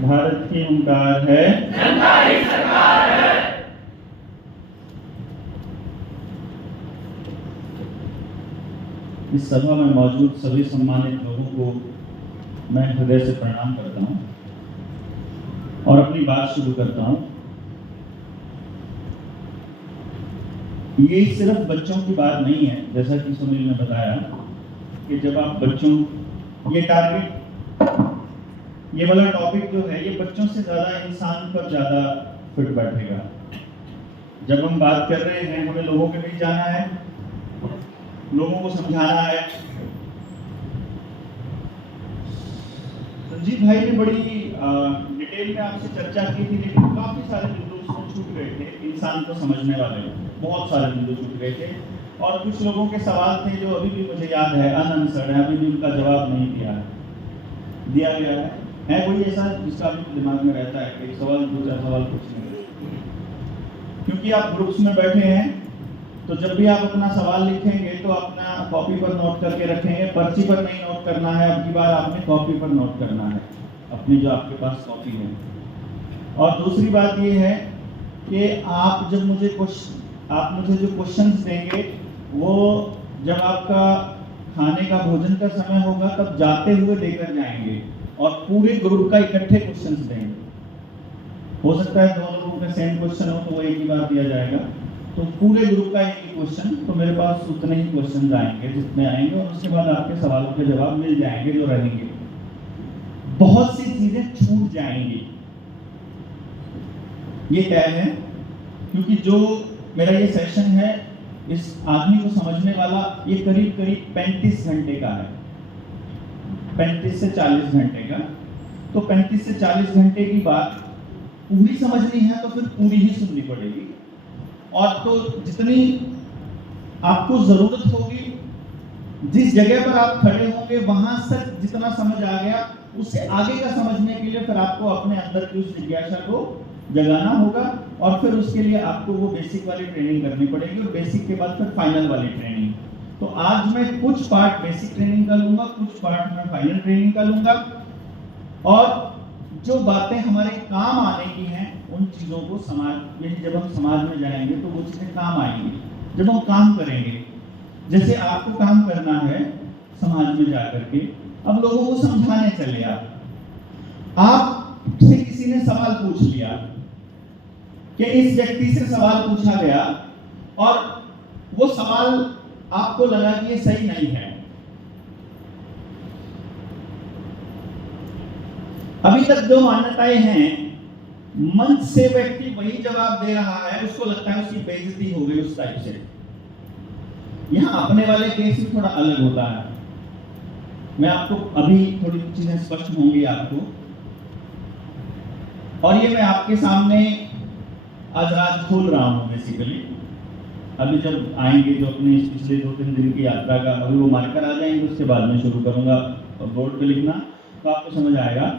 भारत की हुंकार है, जनता ही सरकार है। इस सभा में मौजूद सभी सम्मानित लोगों को मैं हृदय से प्रणाम करता हूं और अपनी बात शुरू करता हूं। ये सिर्फ बच्चों की बात नहीं है, जैसा कि सुनील ने बताया कि जब आप बच्चों ये वाला टॉपिक जो है ये बच्चों से ज़्यादा इंसान पर ज़्यादा फिट बैठेगा। जब हम बात कर रहे हैं हमें लोगों के बीच जाना है, लोगों को समझाना है। संजीव भाई ने बड़ी डिटेल में आपसे चर्चा की थी, लेकिन काफ़ी सारे बिंदु उसको छूट गए थे। इंसान को समझने वाले बहुत सारे बिंदु छूट गए थे और कुछ लोगों के सवाल थे जो अभी भी मुझे याद है अनआंसर्ड है, अभी भी उनका जवाब नहीं दिया गया है कोई ऐसा जिसका अभी दिमाग में रहता है कि एक सवाल दूसरा सवाल पूछने, क्योंकि आप ग्रुप्स में बैठे हैं तो जब भी आप अपना सवाल लिखेंगे तो अपना कॉपी पर नोट करके रखेंगे, पर्ची पर नहीं नोट करना है। अब की बार आपने कॉपी पर नोट करना है, अपनी जो आपके पास कॉपी है। और दूसरी बात ये है कि आप मुझे जो क्वेश्चंस देंगे वो जब आपका खाने का भोजन का समय होगा तब जाते हुए देकर जाएंगे और पूरे ग्रुप का इकट्ठे क्वेश्चंस देंगे। हो सकता है दोनों ग्रुप में सेम क्वेश्चन हो तो वो एक ही बार दिया जाएगा, तो पूरे ग्रुप का एक ही क्वेश्चन, तो मेरे पास उतने ही क्वेश्चन आएंगे जितने आएंगे और उसके बाद आपके सवालों के जवाब मिल जाएंगे जो रहेंगे। बहुत सी चीजें छूट जाएंगी, ये तय है, क्योंकि जो मेरा ये सेशन है इस आदमी को समझने वाला ये करीब 35 घंटे का है, 35 से 40 घंटे का। तो 35 से 40 घंटे की बात पूरी समझनी है तो फिर पूरी ही सुननी पड़ेगी। और तो जितनी आपको जरूरत होगी, जिस जगह पर आप खड़े होंगे वहां तक जितना समझ आ गया, उससे आगे का समझने के लिए फिर आपको अपने अंदर की उस जिज्ञासा को जगाना होगा और फिर उसके लिए आपको वो बेसिक वाली ट्रेनिंग करनी पड़ेगी और बेसिक के बाद फिर फाइनल वाली ट्रेनिंग। तो आज मैं कुछ पार्ट बेसिक ट्रेनिंग का लूंगा, कुछ पार्ट मैं फाइनल ट्रेनिंग का लूंगा और जो बातें हमारे काम आने की हैं उन चीज़ों को जब हम समाज में जाएंगे तो वो चीज़ें काम आएंगी जब हम काम करेंगे। जैसे आपको काम करना है समाज में जाकर के, अब लोगों को समझाने चले आपसे किसी ने सवाल पूछ लिया कि इस व्यक्ति से सवाल पूछा गया और वो सवाल आपको लगा कि ये सही नहीं है। अभी तक जो मान्यताएं हैं, मंच से व्यक्ति वही जवाब दे रहा है, उसको लगता है उसकी बेइज्जती हो गई उस टाइप से। यहां अपने वाले केस में थोड़ा अलग होता है। मैं आपको अभी थोड़ी चीजें स्पष्ट होंगी आपको, और ये मैं आपके सामने आज खोल रहा हूं बेसिकली। अभी जब आएंगे जो अपनी पिछले 2-3 दिन की यात्रा का अभी वो मार्कर आ जाएंगे, उसके बाद में शुरू करूंगा बोर्ड पे लिखना, तो आपको समझ आएगा।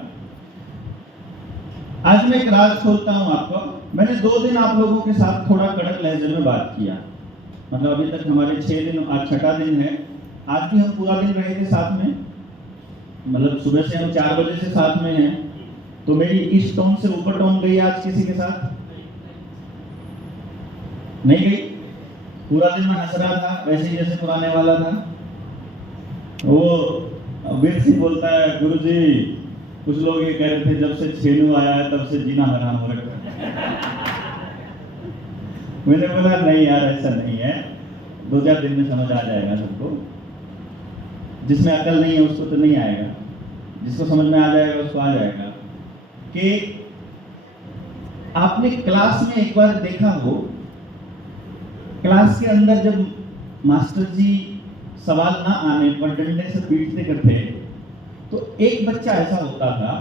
आज मैं एक राज खोलता हूं आपको। मैंने 2 दिन आप लोगों के साथ थोड़ा कड़क लहजे में बात किया, मतलब अभी तक हमारे 6 दिन, आज 6ठा दिन है। आज भी हम पूरा दिन रहे थे साथ में, मतलब सुबह से हम 4 बजे से साथ में हैं। तो मेरी इस टोन से ऊपर टोन गई आज किसी के साथ? नहीं गई। पूरा दिन मैं हंस रहा था वैसे ही जैसे पुराने वाला था। वो वीर सिंह बोलता है, गुरुजी कुछ लोग ये कह रहे थे जब से छेनू आया है तब से जीना हराम हो रखा है। मैंने बोला नहीं यार ऐसा नहीं है, 2-4 दिन में समझ आ जाएगा सबको। जिसमें अकल नहीं है उसको तो नहीं आएगा, जिसको समझ में आ जाएगा उसको आ जाएगा। कि आपने क्लास में एक बार देखा हो, क्लास के अंदर जब मास्टर जी सवाल ना आने पर डंडे से पीटते करते, तो एक बच्चा ऐसा होता था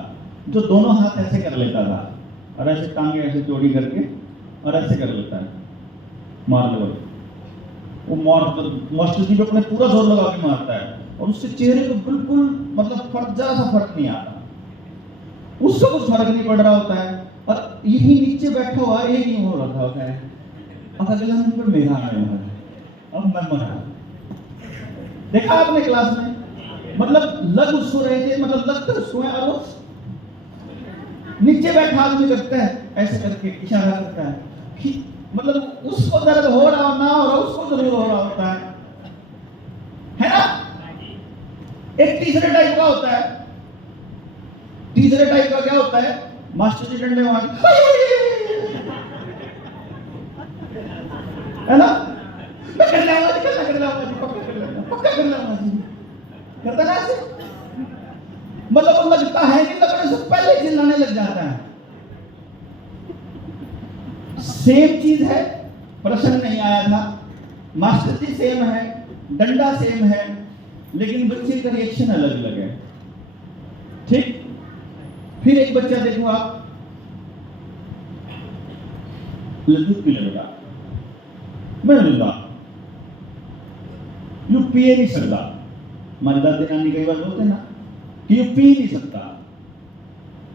जो दोनों हाथ ऐसे कर लेता था और ऐसे टांगे ऐसे चौड़ी करके और ऐसे कर लेता है, मार लो। वो मास्टर जी पे अपने पूरा जोर लगा के मारता है और उसके चेहरे पे बिल्कुल मतलब जरा सा फर्क नहीं आता, उसको कुछ फर्क नहीं पड़ रहा होता है और यही नीचे बैठा हुआ एक नहीं हो रहा होता है। अब अगला नंबर मेरा आया है, अब मैं मरा। देखा आपने क्लास में, मतलब लग उसको रहे थे, मतलब लगता उसको है और नीचे बैठा आदमी करता है ऐसे करके इशारा करता है कि मतलब उसको दर्द हो रहा हो ना हो रहा, उसको जरूर हो रहा होता है ना। एक तीसरे टाइप का होता है। तीसरे टाइप का क्या होता है? मास्टर जी डंडे मार है ना, मैं कर लाऊंगा जी, पक्का कर लाऊंगा जी, करता ना ऐसे। मतलब वो लगता है कि लगने से पहले चिल्लाने लग जाता है। सेम चीज है, प्रश्न नहीं आया था, मास्टर जी सेम है, डंडा सेम है, लेकिन बच्चे का रिएक्शन अलग अलग है। ठीक। फिर एक बच्चा देखो आप, दूध पी ले बेटा, मैं लूंगा, यू पिए नहीं सकता। हमारी दादी नानी कई बार बोलते ना कि यू पी नहीं सकता।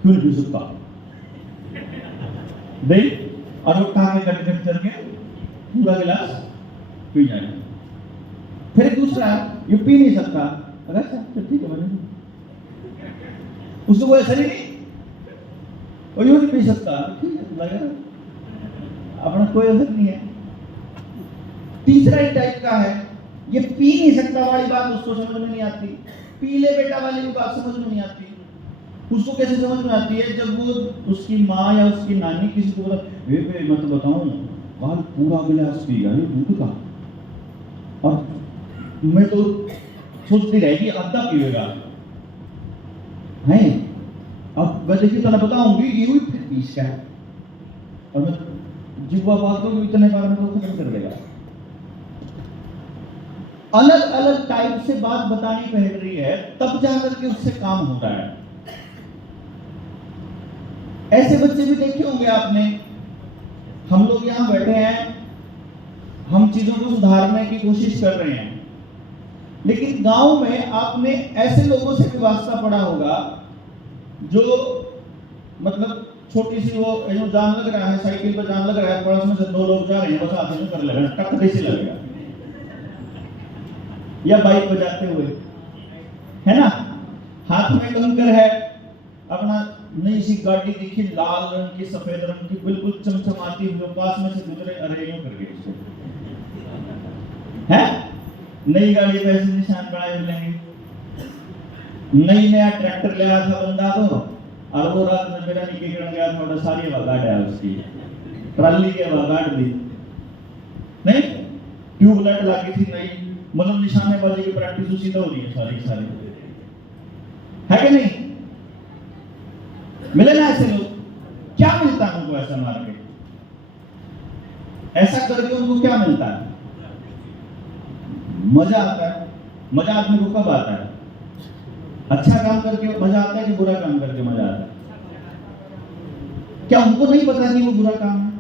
क्यों नहीं पी सकता? देख, और वो खा के कट करके पूरा गिलास पी जाए। फिर दूसरा, यू पी नहीं सकता। अच्छा तो ठीक है, मैंने उसको कोई असर ही नहीं, और यूं नहीं पी सकता, ठीक है लगा अपना कोई असर नहीं है। तीसरा ही टाइप का है, ये पी नहीं सकता वाली बात उसको समझ में नहीं आती, पी ले बेटा वाली भी बात समझ में नहीं आती। उसको कैसे समझ में आती है? जब वो उसकी माँ या उसकी नानी किसी को बोला, मैं तो बताऊं बाल पूरा गिलास पी गया दूध का, और मैं तो सोचती रहेगी आधा पिएगा है। अब मैं देखिए तो बताऊंगी ये हुई फिर 20 का है, और मैं जिब्वा बात को इतने बार में तो खत्म कर देगा। अलग अलग टाइप से बात बतानी पड़ रही है, तब जाकर के उससे काम होता है। ऐसे बच्चे भी देखे होंगे आपने। हम लोग यहां बैठे हैं, हम चीजों को सुधारने की कोशिश कर रहे हैं, लेकिन गांव में आपने ऐसे लोगों से भी वास्ता पड़ा होगा जो मतलब छोटी सी वो जाम लग रहा है, साइकिल पर जाम लग रहा है, पड़ोस में से 2 लोग जा रहे हैं, बस हाथ में कर ले रहे हैं, टक कैसे लगेगा, या बाइक बजाते हुए है ना, हाथ में कंकर है, अपना नई सी गाड़ी दिखी लाल रंग की सफेद रंग की बिल्कुल चमचमाती हुई, पास में से गुजरे, अरे यूं करके है नई गाड़ी पे ऐसे निशान बनाए मिलेंगे। नया ट्रैक्टर ले आया था बंदा तो, और वो रात में मेरा निकल गया था, और सारी हवा काट है उसकी, ट्राली की हवा काट दी नहीं, ट्यूबलाइट लगी थी नई, मतलब निशानेबाजी की प्रैक्टिस उसी तो हो रही है सारी है कि नहीं? मिले ना ऐसे लोग, क्या मिलता है उनको ऐसा मार के? ऐसा करके उनको क्या मिलता है? मजा आता है। मजा आदमी को कब आता है? अच्छा काम करके मजा आता है कि बुरा काम करके मजा आता है? क्या उनको नहीं पता कि वो बुरा काम है,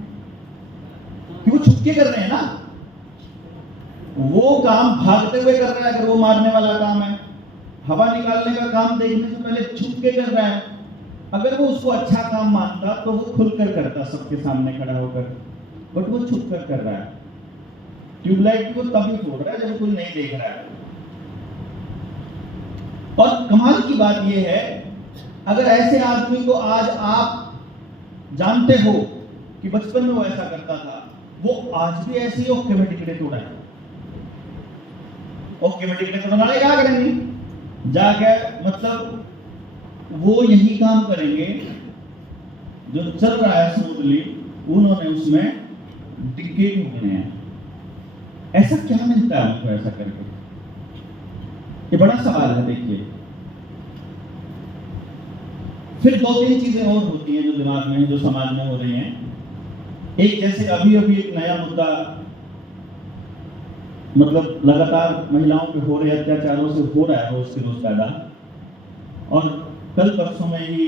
कि वो छुप के कर रहे हैं ना? वो काम भागते हुए कर रहा है, अगर वो मारने वाला काम है। हवा निकालने का काम देखने से पहले छुप के कर रहा है। अगर वो उसको अच्छा काम मानता तो वो खुलकर करता, सबके सामने खड़ा होकर, बट वो छुप कर रहा है। ट्यूबलाइट को तभी फोड़ रहा है जब कोई नहीं देख रहा है। और कमाल की बात यह है, अगर ऐसे आदमी को आज आप जानते हो कि बचपन में वो ऐसा करता था, वो आज भी ऐसे ही ओके में टिकटे तोड़ा है, ओके में टिकटे तोड़ने वाले क्या करेंगे? जाके मतलब वो यही काम करेंगे जो चल रहा है स्मूथली, उन्होंने उसमें टिके होने हैं। ऐसा क्या मिलता है उनको ऐसा करके? ये बड़ा सवाल है। देखिए, फिर 2-3 चीजें और होती हैं जो दिमाग में, जो समाज में हो रही हैं। एक, जैसे अभी एक नया मुद्दा, मतलब लगातार महिलाओं पे हो रहे अत्याचारों से हो रहा है रोज से रोज पैदा। और कल परसों में ही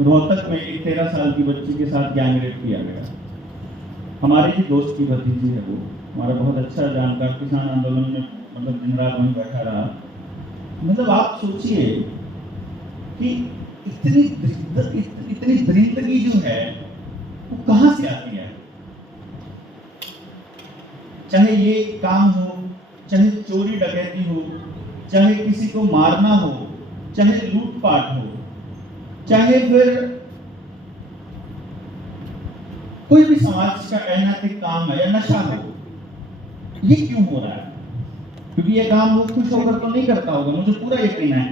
रोहतक में एक 13 साल की बच्ची के साथ गैंगरेप किया गया। हमारे ही दोस्त की भतीजी है वो, हमारा बहुत अच्छा जानकार, किसान आंदोलन में मतलब दिन रात वहीं बैठा रहा। मतलब आप सोचिए कि इतनी दरिंदगी जो है वो कहां से आती है? चाहे ये काम हो, चाहे चोरी डकैती हो, चाहे किसी को मारना हो, चाहे लूटपाट हो, चाहे फिर कोई भी समाज का अनैतिक काम है या नशा है, ये क्यों हो रहा है? क्योंकि ये काम वो खुश होकर तो नहीं करता होगा, मुझे पूरा यकीन है।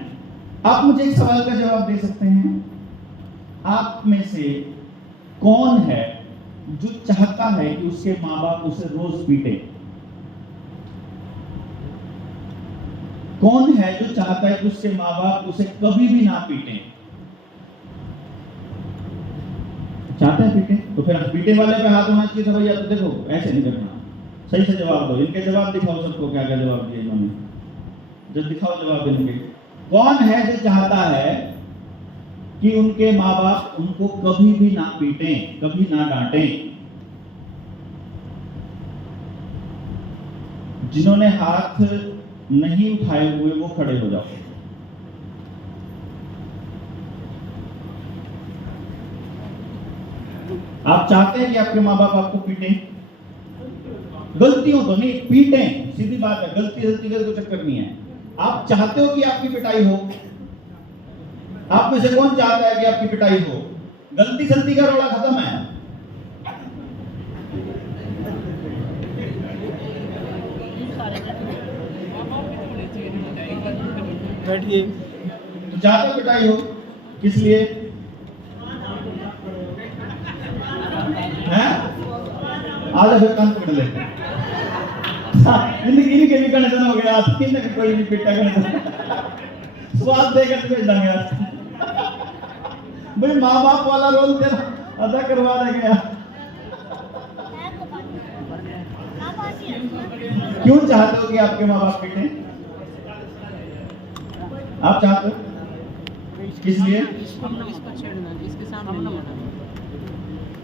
आप मुझे एक सवाल का जवाब दे सकते हैं, आप में से कौन है जो चाहता है कि उसके माँ बाप उसे रोज पीटे? कौन है जो चाहता है कि उसके माँ बाप उसे कभी भी ना पीटे? चाहते हैं पीटे? तो फिर पीटे वाले पे हाथ होना चाहिए था भैया। तो देखो ऐसे नहीं करना, सही से जवाब दो। इनके जवाब दिखाओ सबको, क्या क्या जवाब दिए इन्होंने, जब दिखाओ जवाब इनके। कौन है जो चाहता है कि उनके माँ बाप उनको कभी भी ना पीटें, कभी ना डांटें? जिन्होंने हाथ नहीं उठाए हुए वो खड़े हो जाओ। आप चाहते हैं कि आपके माँ बाप आपको पीटें? गलतियों तो नहीं, पीटें, सीधी बात है। गलती का कोई चक्कर नहीं है। आप चाहते हो कि आपकी पिटाई हो? आप में से कौन चाहता है कि आपकी पिटाई हो? गलती सलती का रोड़ा खत्म है। बैठिए। तो चाहते पिटाई हो, किस लिए हैं? आज फिर कान पकड़ ले। इनके भी कनेक्शन हो गया, किन्ने भी कोई भी पिटा कनेक्शन स्वाद देकर भेज देंगे आज। भाई माँ बाप वाला रोल तेरा अदा करवा देंगे यार। क्यों चाहते हो कि आपके माँ बाप पीटे? आप चाहते हो? किस लिए?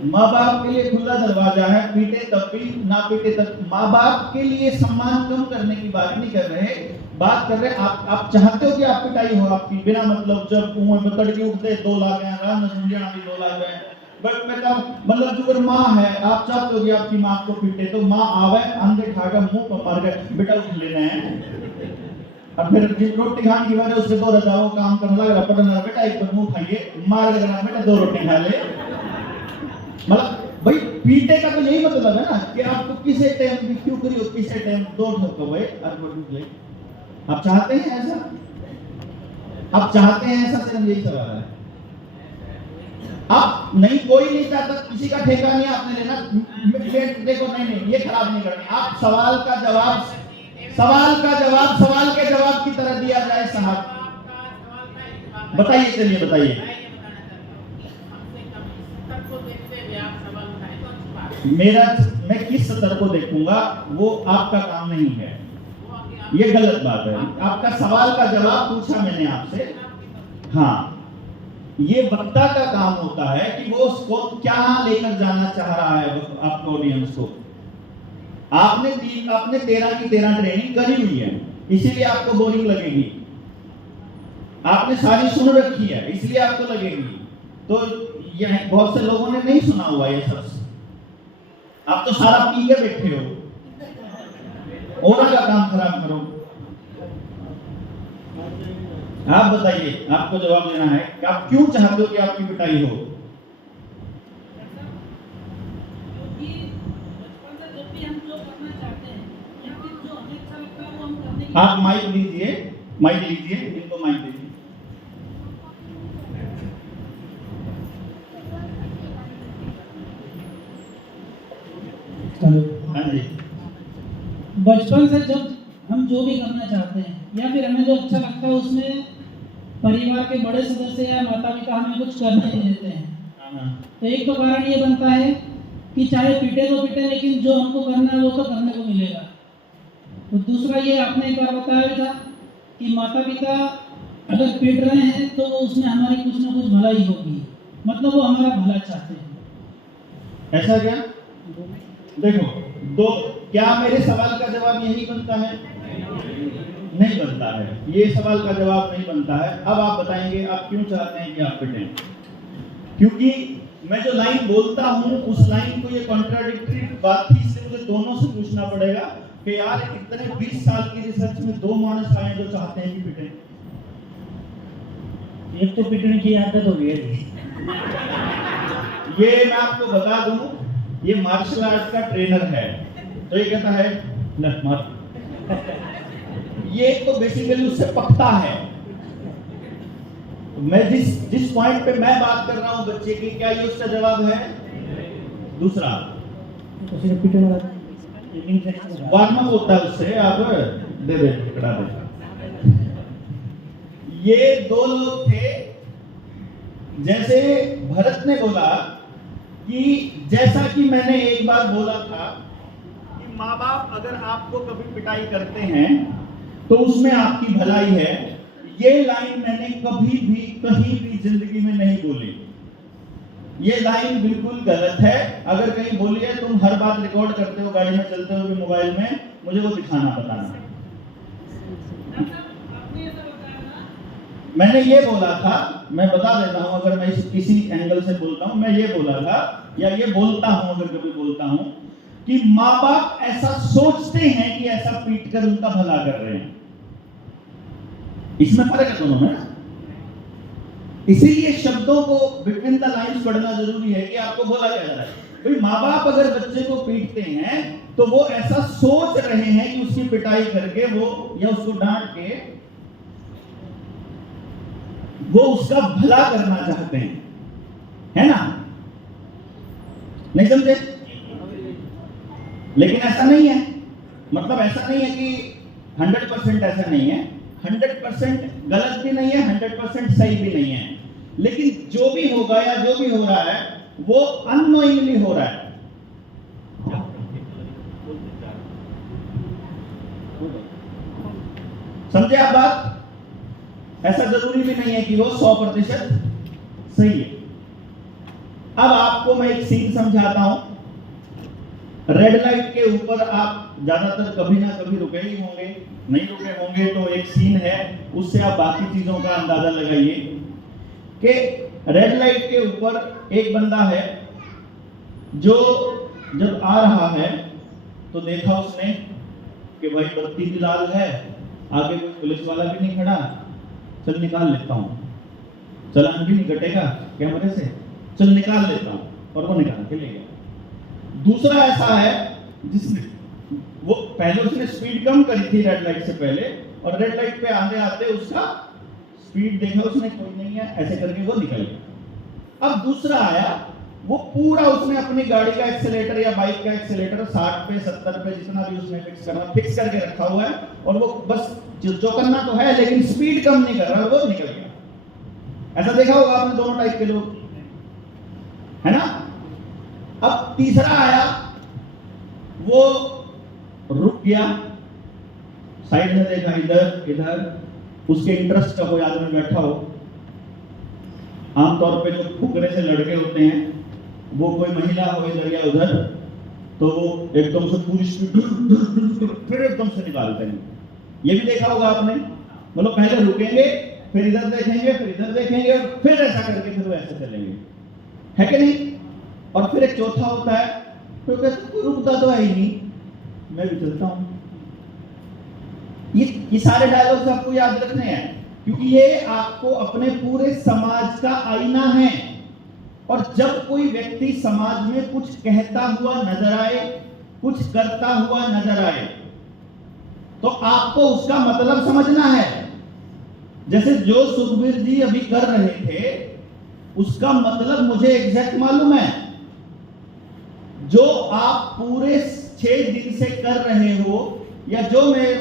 माँ बाप के लिए खुला दरवाजा है, पीटे तब भी ना पीटे तब। माँ बाप के लिए सम्मान कम करने की बात नहीं कर रहे, बात कर रहे आप चाहते हो कि आप पिटाई हो आपकी बिना मतलब। जब कुएं में तड़के उठते 2 लाख है, राम न सुनिया भी 2 लाख है, बट मैं मतलब जो माँ है, आप चाहते हो कि आपकी माँ को पीटे, तो माँ आवे अंधे खाकर मुंह पर मार के बेटा उठ लेना है। और फिर जिस रोटी खाने की वजह उससे 2 रजाओ काम करने लग रहा, पटना बेटा एक बार मुंह खाइए, मार देना बेटा 2 रोटी खा ले। मतलब भाई पीटे का तो यही मतलब है ना कि आपको किसी टाइम भी क्यों करियो, किसी टाइम 2 ठोको भाई ले। आप चाहते हैं ऐसा? आप चाहते हैं ऐसा? सिर्फ यही सवाल है। आप नहीं, कोई नहीं चाहता, किसी का ठेका नहीं आपने लेना। देखो नहीं ये खराब नहीं करनी। आप सवाल का जवाब सवाल के जवाब की तरह दिया जाए साहब। बताइए, चलिए बताइए। मैं किस स्तर को देखूंगा वो आपका काम नहीं है, ये गलत बात है। आपका सवाल का जवाब पूछा मैंने आपसे, हाँ, ये वक्ता का काम होता है कि वो उसको क्या लेकर जाना चाह रहा है आपको, ऑडियंस को। आपने 13 की 13 ट्रेनिंग करी हुई है, इसीलिए आपको बोरिंग लगेगी। आपने सारी सुन रखी है, इसलिए आपको लगेगी। तो ये बहुत से लोगों ने नहीं सुना हुआ ये सब। आप तो सारा पी के बैठे हो, और का काम खराब करो। आप बताइए, आपको जवाब देना है कि आप क्यों चाहते हो कि आपकी पिटाई हो? आप माइक लीजिए, इनको माइक दीजिए। हेलो। हाँ जी। बचपन से जब हम जो भी करना चाहते हैं या फिर हमें जो अच्छा लगता है उसमें परिवार के बड़े सदस्य या माता पिता हमें कुछ करने नहीं देते हैं, तो एक तो कारण ये बनता है कि चाहे पीटे तो पीटे, लेकिन जो हमको करना है वो तो करने को मिलेगा। तो दूसरा ये आपने एक बार बताया था कि माता पिता अगर पीट रहे हैं तो उसमें हमारी कुछ ना कुछ भलाई होगी, मतलब वो हमारा भला चाहते हैं। ऐसा क्या? देखो, क्या मेरे सवाल का जवाब यही बनता है? नहीं बनता है, ये सवाल का जवाब नहीं बनता है। अब आप बताएंगे आप क्यों चाहते हैं कि आप पिटें? क्योंकि मैं जो लाइन बोलता हूं उस लाइन को ये कॉन्ट्राडिक्टरी बात थी, इसलिए मुझे दोनों से पूछना पड़ेगा कि यार इतने 20 साल की रिसर्च में 2 मानस आए जो चाहते हैं कि पिटें। एक तो पिटने की आदत हो गई है। ये मैं आपको बता दूं, ये मार्शल आर्ट का ट्रेनर है, तो ये कहता है न मार, ये तो बेसिकली उससे पकता है। मैं जिस पॉइंट पे मैं बात कर रहा हूं बच्चे की, क्या ये उसका जवाब है? दूसरा वार्म अप होता है उससे, आप दे दे पकड़ा दे। ये दो लोग थे, जैसे भरत ने बोला कि जैसा कि मैंने एक बार बोला था कि माँ बाप अगर आपको कभी पिटाई करते हैं तो उसमें आपकी भलाई है। ये लाइन मैंने कभी भी कहीं भी जिंदगी में नहीं बोली। ये लाइन बिल्कुल गलत है। अगर कहीं बोली है, तुम हर बात रिकॉर्ड करते हो गाड़ी में चलते हो, मोबाइल में, मुझे वो दिखाना बताना। मैंने ये बोला था, मैं बता देता हूं, अगर मैं किसी एंगल से बोलता हूं, मैं ये बोला था या ये बोलता हूं, अगर कभी बोलता हूं कि माँ बाप ऐसा सोचते हैं कि ऐसा पीट कर उनका भला कर रहे हैं। इसमें फर्क है दोनों में। इसीलिए शब्दों को बिटवीन द लाइन्स पढ़ना जरूरी है कि आपको बोला क्या जा रहा है। भाई माँ बाप अगर बच्चे को पीटते हैं तो वो ऐसा सोच रहे हैं कि उसकी पिटाई करके वो या उसको डांट के वो उसका भला करना चाहते हैं, है ना? नहीं समझे? लेकिन ऐसा नहीं है। मतलब ऐसा नहीं है कि 100% ऐसा नहीं है, 100% गलत भी नहीं है, 100% सही भी नहीं है। लेकिन जो भी होगा या जो भी हो रहा है वो अननोइंगली हो रहा है। समझे आप बात? ऐसा जरूरी भी नहीं है कि वो 100% सही है। अब आपको मैं एक सीन समझाता हूं। रेड लाइट के ऊपर आप ज्यादातर कभी ना कभी रुके ही होंगे, नहीं रुके होंगे तो एक सीन है, उससे आप बाकी चीजों का अंदाजा लगाइए कि रेड लाइट के ऊपर एक बंदा है जो जब आ रहा है तो देखा उसने कि भाई बत्ती भी लाल है, आगे कोई पुलिस वाला भी नहीं खड़ा, चल निकाल लेता हूँ, चलान भी नहीं कटेगा कैमरे से, चल निकाल लेता हूँ, और वो निकाल के ले गया। दूसरा ऐसा है जिसने वो पहले उसने स्पीड कम करी थी रेड लाइट से पहले, और रेड लाइट पे आते आते उसका स्पीड देखा उसने, कोई नहीं है, ऐसे करके वो निकल गया। अब दूसरा आया, वो पूरा उसने अपनी गाड़ी का एक्सीलेटर या बाइक का एक्सीलेटर 60 पे 70 पे जितना भी उसने फिक्स करके रखा हुआ है, और वो बस जो करना तो है लेकिन स्पीड कम नहीं कर रहा, वो निकल गया। ऐसा देखा होगा आपने, दोनों टाइप के लोग, है ना? अब तीसरा आया, वो रुक गया, साइड में देखा, इधर इधर, उसके इंटरेस्ट का कोई आदमी बैठा हो। आमतौर पे जो फुकरे से लड़के होते हैं, वो कोई महिला हो इधर या उधर, तो वो एकदम से पूरी स्पीड फिर एकदम से निकालते हैं। ये भी देखा होगा आपने। मतलब पहले रुकेंगे, फिर इधर देखेंगे, फिर इधर देखेंगे, फिर ऐसा करके फिर वो ऐसे चलेंगे, है कि नहीं? और फिर एक चौथा होता है, तो कोई रुकता तो है ही नहीं, मैं भी चलता हूं। ये सारे डायलॉग्स आपको याद रखने हैं, क्योंकि ये आपको अपने पूरे समाज का आईना है। और जब कोई व्यक्ति समाज में कुछ कहता हुआ नजर आए, कुछ करता हुआ नजर आए, तो आपको उसका मतलब समझना है। जैसे जो सुखबीर जी अभी कर रहे थे, उसका मतलब मुझे एग्जैक्ट मालूम है। जो आप पूरे 6 दिन से कर रहे हो, या जो मैं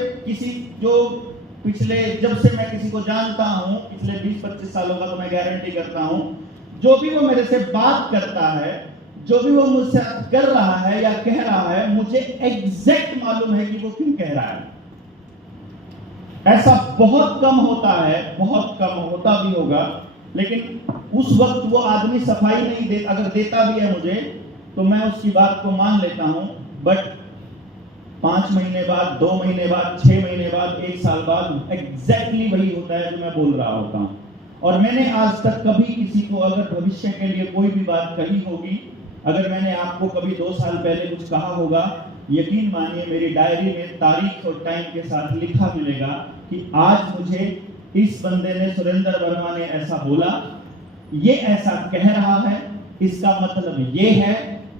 जो पिछले, जब से मैं किसी को जानता हूं, पिछले 20-25 सालों का, तो मैं गारंटी करता हूं, जो भी वो मेरे से बात करता है, जो भी वो मुझसे कर रहा है या कह रहा है, मुझे एग्जैक्ट मालूम है कि वो क्यों कह रहा है। ऐसा बहुत कम होता है, बहुत कम होता भी होगा, लेकिन उस वक्त वो आदमी सफाई नहीं दे, अगर देता भी है मुझे, तो मैं उसकी बात को मान लेता हूं। बट 5 महीने बाद, 2 महीने बाद, 6 महीने बाद, 1 साल बाद एग्जैक्टली वही होता है जो मैं बोल रहा होता हूं। और मैंने आज तक कभी किसी को अगर भविष्य के लिए कोई भी बात कही होगी, अगर मैंने आपको कभी 2 साल पहले कुछ कहा होगा, यकीन मानिए मेरी डायरी में तारीख और टाइम के साथ लिखा मिलेगा कि आज मुझे इस बंदे ने, सुरेंद्र वर्मा ने ऐसा बोला, ये ऐसा कह रहा है, इसका मतलब ये है,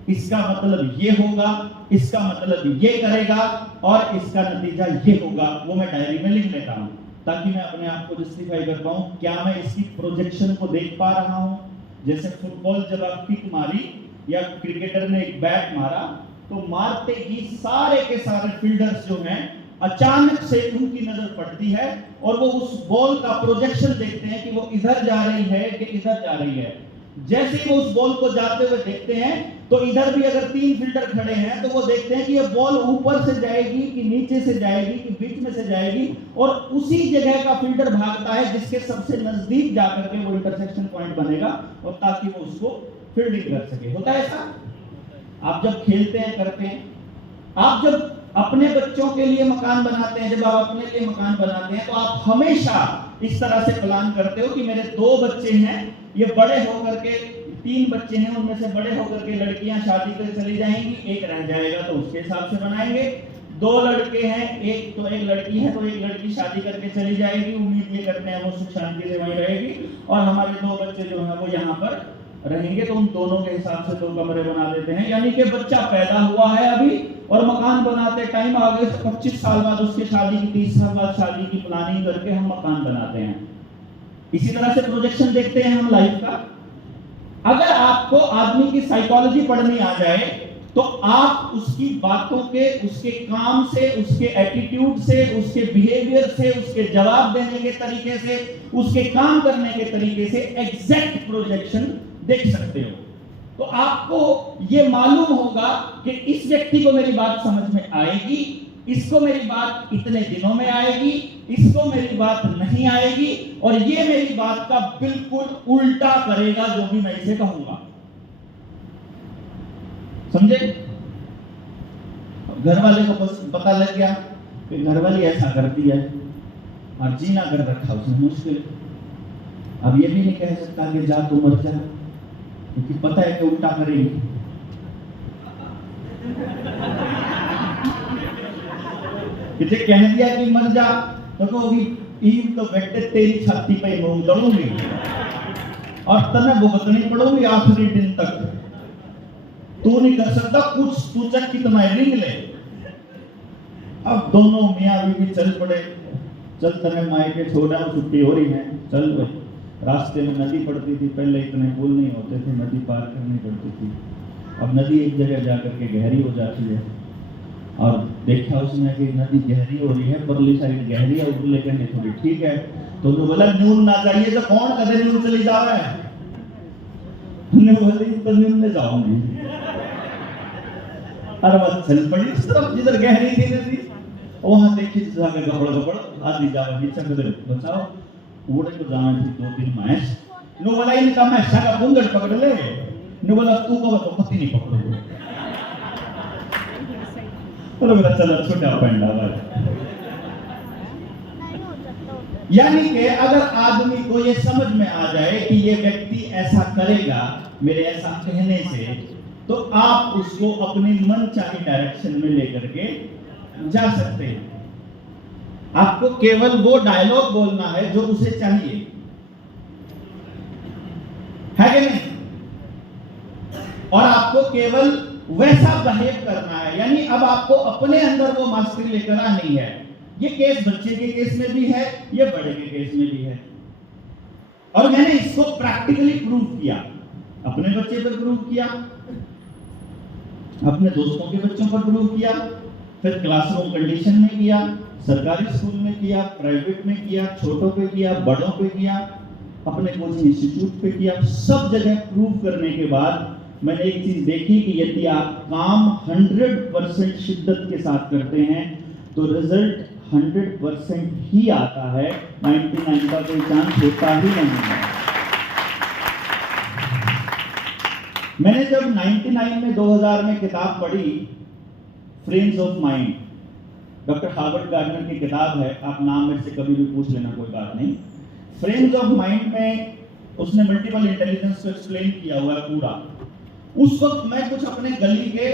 इसका मतलब ये होगा, इसका मतलब ये करेगा और इसका नतीजा ये होगा, वो मैं डायरी में लिख लेता हूँ ताकि मैं अपने आप को जस्टिफाई कर पाऊँ। क्या मैं इसकी प्रोजेक्शन को देख पा रहा हूँ? जैसे फुटबॉल जब आप किक मारी या क्रिकेटर ने एक बैट मारा तो मारते ही सारे के सारे फील्डर्स जो हैं अचानक से उनकी नजर पड़ती है और वो उस बॉल का प्रोजेक्शन देखते हैं कि वो इधर जा रही है कि इधर जा रही है। जैसे ही वो उस बॉल को जाते हुए देखते हैं तो इधर भी अगर 3 फील्डर खड़े हैं तो वो देखते हैं कि ये बॉल ऊपर से जाएगी कि नीचे से जाएगी कि बीच में से जाएगी, और उसी जगह का फील्डर भागता है जिसके सबसे नजदीक जाकर के वो इंटरसेक्शन पॉइंट बनेगा और ताकि वो उसको फील्डिंग कर सके। होता है ऐसा? आप जब खेलते हैं, करते हैं, आप जब अपने बच्चों के लिए मकान बनाते हैं, जब आप अपने लिए मकान बनाते हैं तो आप हमेशा इस तरह से प्लान करते हो कि मेरे 2 बच्चे हैं, ये बड़े होकर के 3 बच्चे हैं, उनमें से बड़े होकर के लड़कियां शादी कर चली जाएंगी, एक रह जाएगा तो उसके हिसाब से बनाएंगे। 2 लड़के हैं, एक लड़की है तो एक लड़की शादी करके चली जाएगी, उम्मीद ये करते हैं वो सुख शांति से वहीं रहेगी, और हमारे 2 बच्चे जो हैं वो यहाँ पर रहेंगे, तो उन दोनों के हिसाब से 2 कमरे बना देते हैं। यानी कि बच्चा पैदा हुआ है अभी और मकान बनाते टाइम आ गए 25 साल बाद उसके शादी की, 30 साल बाद शादी की प्लानिंग करके हम मकान बनाते हैं। इसी तरह से प्रोजेक्शन देखते हैं हम लाइफ का। अगर आपको आदमी की साइकोलॉजी पढ़नी आ जाए तो आप उसकी बातों के, उसके काम से, उसके एटीट्यूड से, उसके बिहेवियर से, उसके जवाब देने के तरीके से, उसके काम करने के तरीके से एग्जैक्ट प्रोजेक्शन देख सकते हो। तो आपको ये मालूम होगा कि इस व्यक्ति को मेरी बात समझ में आएगी, इसको मेरी बात इतने दिनों में आएगी, इसको मेरी बात नहीं आएगी, और ये मेरी बात का बिल्कुल उल्टा करेगा जो भी मैं इसे कहूंगा। समझे? घर वाले को बस पता लग गया कि घर वाली ऐसा करती है और जीना कर रखा उसने मुश्किल। अब ये भी नहीं कह सकता कि जा तू मर जा, क्योंकि पता है कि उल्टा करेगी। किसी कह दिया कि मर जा तो कहोगी ईम तो बैठे तेरी छाती पे मूंग दड़ूंगी और तने भुगतनी पड़ूंगी आखिरी दिन तक। तू नहीं कर सकता कुछ, तू चाहे कितना रिंग ले। अब दोनों मियाँ बीवी चल पड़े, चल तने मायके छोड़ा, छुट्टी हो रही है, चल भाई। रास्ते में नदी पड़ती थी, पहले इतने पुल नहीं होते थे, नदी पार करनी पड़ती थी। अब नदी एक जगह जाकर के गहरी हो जाती है और देखा उसने कि नदी गहरी हो रही है, परली साइड गहरी है, उधर लेकर नहीं थोड़ी ठीक है। तो उन्होंने बोला न्यून ना चाहिए तो कौन कदे न्यून चली जा रहा है? उन्होंने बोली तो न्यून ले जाऊंगी। अरे बस चल पड़ी उस तरफ जिधर गहरी थी नदी, वहां देखी जाके गबड़ आदि जाओ नीचे कदर बचाओ उड़े को जाना थी 2-3 मैच। नो बोला इनका मैच का बुंगड़ पकड़ ले, नो बोला तू को तो पति नहीं पकड़ोगे। तो मेरा चला छोटा पंडा वाला। यानी कि अगर आदमी को ये समझ में आ जाए कि ये व्यक्ति ऐसा करेगा मेरे ऐसा कहने से, तो आप उसको अपनी मनचाही डायरेक्शन में लेकर के जा सकते हैं। आपको केवल वो डायलॉग बोलना है जो उसे चाहिए, है कि नहीं? और आपको केवल वैसा बिहेव करना है। यानी अब आपको अपने अंदर वो मास्टरी लेकर आनी है। ये केस बच्चे के केस में भी है, ये बड़े के केस में भी है, और मैंने इसको प्रैक्टिकली प्रूव किया। अपने बच्चे पर प्रूव किया, अपने दोस्तों के बच्चों पर प्रूव किया, फिर क्लासरूम कंडीशन में किया, सरकारी स्कूल में किया, प्राइवेट में किया, छोटों पे किया, बड़ों पे किया, अपने कोचिंग इंस्टीट्यूट पे किया। सब जगह प्रूव करने के बाद मैंने एक चीज देखी कि यदि आप काम 100% शिद्दत के साथ करते हैं तो रिजल्ट 100% ही आता है, 99 का कोई चांस होता ही नहीं है। मैंने जब 99 में 2000 में किताब पढ़ी frames of mind, doctor Harvard gardener की किताब है, आप नाम मेरे से कभी भी पूछ लेना, कोई बात नहीं। फ्रेम्स ऑफ माइंड में उसने मल्टीपल इंटेलिजेंस को एक्सप्लेन किया हुआ है पूरा। उस वक्त मैं कुछ अपने गली के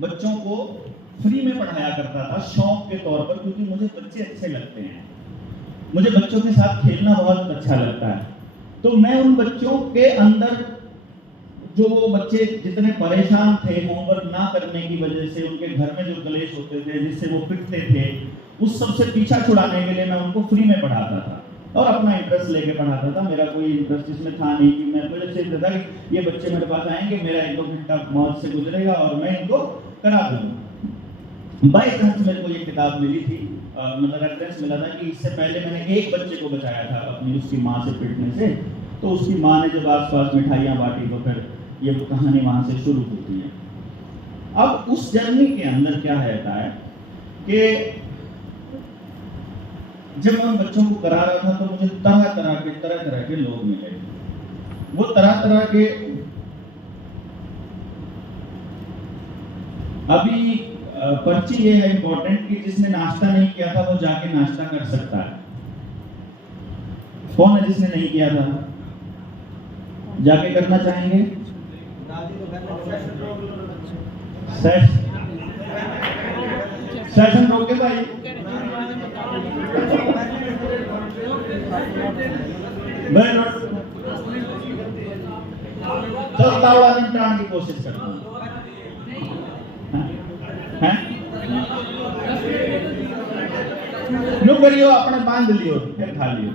बच्चों को फ्री में पढ़ाया करता था शौक के तौर पर, क्योंकि मुझे बच्चे अच्छे लगते हैं, मुझे बच्चों के साथ खेलना बहुत अच्छा लगता है। तो मैं उन बच्चों के अंदर जो बच्चे जितने परेशान थे होमवर्क ना करने की वजह से, उनके घर में जो क्लेश होते थे जिससे वो पिटते थे, उस सब से पीछा छुड़ाने के लिए मैं उनको फ्री में पढ़ाता था और अपना इंटरेस्ट लेके पढ़ाता था। मेरा कोई इंटरेस्ट इसमें था नहीं कि मैं मुझे सिर्फ था कि ये बच्चे मेरे पास आएंगे, मेरा 1-2 घंटा मौज से गुजरेगा और मैं इनको करा दूंगा। बाई चांस मेरे को ये किताब मिली थी, मतलब रेफरेंस मिला था कि इससे पहले मैंने एक बच्चे को बचाया था अपनी उसकी माँ से पिटने से, तो उसकी माँ ने जब आस-पास मिठाइयाँ बांटी तो फिर ये कहानी वहाँ से शुरू होती है। अब उस जर्नी के अंदर क्या रहता है कि जब मैं बच्चों को करा रहा था तो मुझे तरह तरह के लोग मिले। वो तरह तरह के, अभी पर्ची ये है इम्पोर्टेंट कि जिसने नाश्ता नहीं किया था वो जाके नाश्ता कर सकता है। कौन है जिसने नहीं किया था? जाके करना चाहेंगे? सेशन रोक के भाई, तो तावड़ा निपटाने की कोशिश करता हूँ। नु करियो अपने बांध लियो फिर खा लियो।